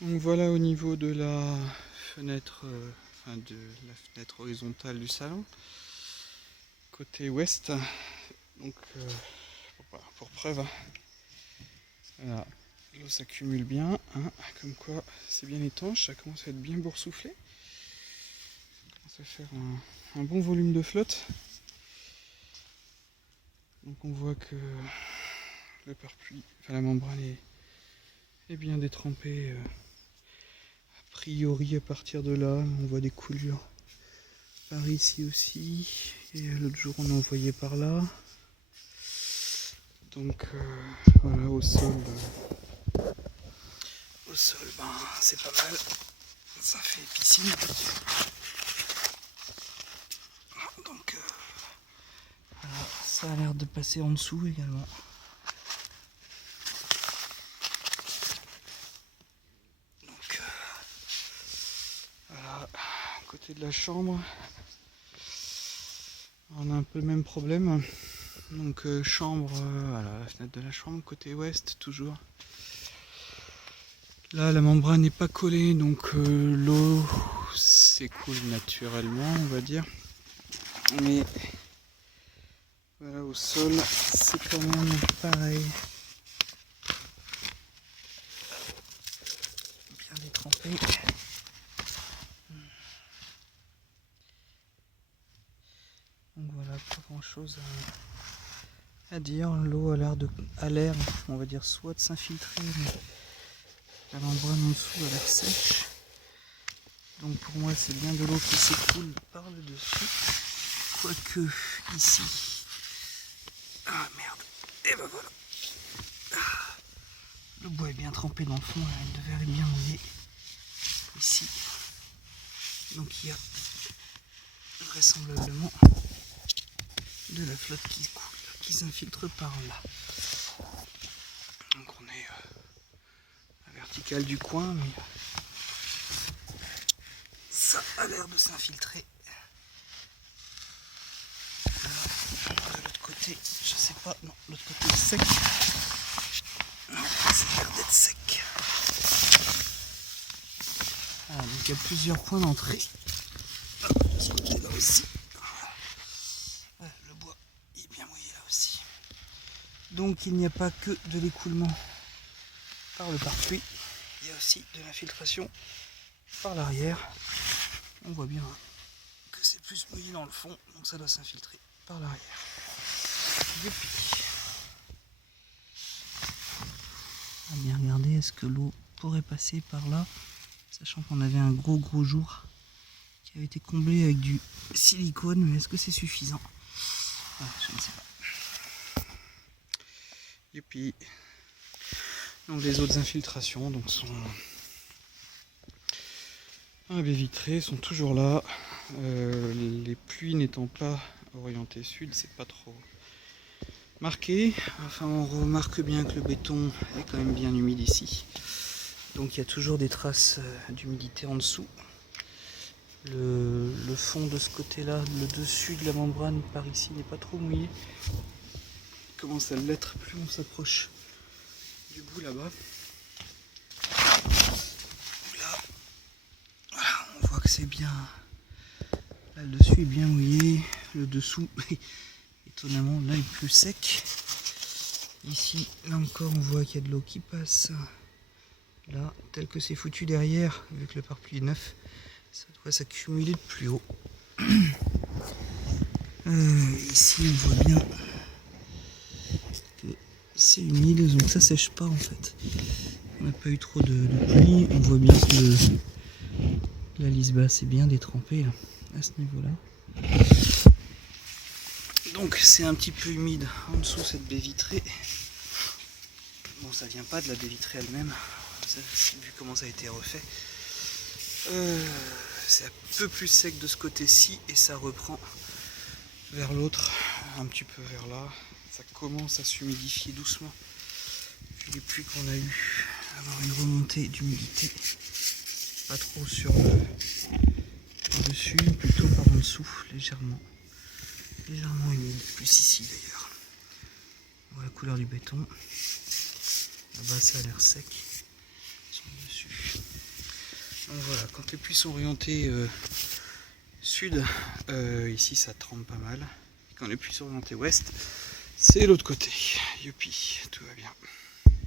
Donc voilà au niveau de la fenêtre, de la fenêtre horizontale du salon, côté ouest. Donc pour preuve, voilà, l'eau s'accumule bien, hein, comme quoi c'est bien étanche, ça commence à être bien boursouflé. Ça va faire un bon volume de flotte. Donc on voit que le pare-pluie, enfin la membrane est bien détrempée. A priori à partir de là, on voit des coulures par ici aussi. Et l'autre jour on en voyait par là. Donc voilà, au sol, ben, c'est pas mal. Ça fait piscine. Donc voilà, ça a l'air de passer en dessous également. Donc voilà, côté de la chambre, on a un peu le même problème. Donc chambre, voilà, la fenêtre de la chambre, côté ouest toujours. Là la membrane n'est pas collée, donc l'eau s'écoule naturellement, on va dire. Mais voilà, au sol, c'est quand même pareil. Bien détrempé. Donc voilà, pas grand chose à dire. L'eau a l'air, on va dire, soit de s'infiltrer, mais la membrane en dessous a l'air sèche. Donc pour moi, c'est bien de l'eau qui s'écoule par le dessus. Quoique ici. Ah merde. Et ben voilà. Le bois est bien trempé dans le fond, le verre est bien mouillé. Ici. Donc il y a vraisemblablement de la flotte qui coule, qui s'infiltre par là. Donc on est à la verticale du coin, mais ça a l'air de s'infiltrer. De l'autre côté, je sais pas, non, l'autre côté est sec. Non, ça a l'air d'être sec. Ah, donc il y a plusieurs points d'entrée. De ce côté là aussi. Le bois est bien mouillé là aussi. Donc il n'y a pas que de l'écoulement par le pare-pluie, il y a aussi de l'infiltration par l'arrière. On voit bien que c'est plus mouillé dans le fond, donc ça doit s'infiltrer par l'arrière. Youpi. On va bien regarder, est-ce que l'eau pourrait passer par là, sachant qu'on avait un gros jour qui avait été comblé avec du silicone, mais est-ce que c'est suffisant? Je ne sais pas. Youpi. Donc les autres infiltrations donc sont en baie vitrée, sont toujours là. Les pluies n'étant pas orientées sud, c'est pas trop marqué. Enfin, on remarque bien que le béton est quand même bien humide ici. Donc il y a toujours des traces d'humidité en dessous. Le fond de ce côté-là, le dessus de la membrane par ici n'est pas trop mouillé. Il commence à l'être plus on s'approche du bout là-bas. Là, voilà, on voit que c'est bien. Là, le dessus est bien mouillé. Le dessous, étonnamment, là est plus sec. Ici, là encore, on voit qu'il y a de l'eau qui passe. Là, tel que c'est foutu derrière, vu que le pare-pluie est neuf, ça doit s'accumuler de plus haut. Ici, on voit bien que c'est humide, donc ça sèche pas en fait. On n'a pas eu trop de pluie. On voit bien que la lisse basse est bien détrempée là, à ce niveau-là. Donc c'est un petit peu humide en dessous cette baie vitrée. Bon, ça vient pas de la baie vitrée elle-même, vu comment ça a été refait. C'est un peu plus sec de ce côté-ci et ça reprend vers l'autre, un petit peu vers là. Ça commence à s'humidifier doucement. Vu les pluies qu'on a eu, avoir une remontée d'humidité. Pas trop sur le dessus, plutôt par en dessous, légèrement humide, plus ici d'ailleurs. On voit la couleur du béton. Là-bas ça a l'air sec sur le dessus. Donc voilà, quand les pluies sont orientées sud, ici ça trempe pas mal. Et quand les pluies sont orientées ouest, c'est l'autre côté. Youpi, tout va bien.